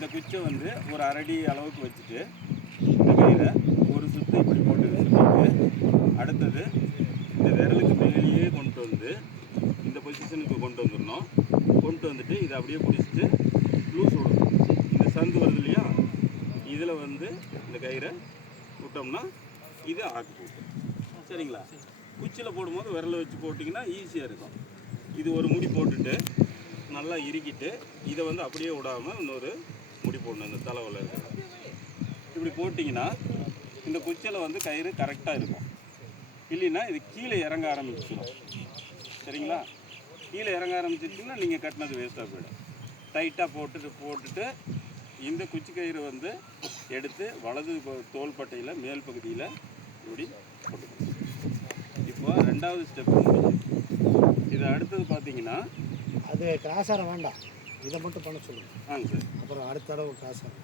இந்த குச்சை வந்து ஒரு அரடி அளவுக்கு வச்சுட்டு இந்த கயிறை ஒரு சுற்று இப்படி போட்டு சுற்றிட்டு அடுத்தது இந்த விரலுக்கு மேலேயே கொண்டு வந்து இந்த பொசிஷனுக்கு கொண்டு வந்துடணும். கொண்டு வந்துட்டு இதை அப்படியே பிடிச்சிட்டு லூஸ் விடணும். இந்த சந்து வருது இல்லையா, இதில் வந்து இந்த கயிறை விட்டோம்னா இது ஆக்கு போட்டு. சரிங்களா? குச்சியில் போடும்போது விரலை வச்சு போட்டிங்கன்னா ஈஸியாக இருக்கும். இது ஒரு முடி போட்டுட்டு நல்லா இறுக்கிட்டு இதை வந்து அப்படியே விடாமல் இன்னொரு முடி போடணும். இந்த தலைவில் இருக்கிற இப்படி போட்டிங்கன்னா இந்த குச்சியில் வந்து கயிறு கரெக்டாக இருக்கும். இல்லைன்னா இது கீழே இறங்க ஆரம்பிச்சிடும். சரிங்களா? கீழே இறங்க ஆரம்பிச்சிட்டிங்கன்னா நீங்கள் கட்டினது வேஸ்ட்டாக போயிடும். டைட்டாக போட்டுட்டு இந்த குச்சி கயிறு வந்து எடுத்து வலது தோள்பட்டையில் மேல் பகுதியில் இப்படி போட்டுக்கணும். இப்போ ரெண்டாவது ஸ்டெப் இதை அடுத்தது பார்த்தீங்கன்னா அது கிராஸாரம் வேண்டாம், இதை மட்டும் பண்ண சொல்லுங்கள். ஆங்க சார். அப்புறம் அடுத்த தடவை கிராஸாரம்.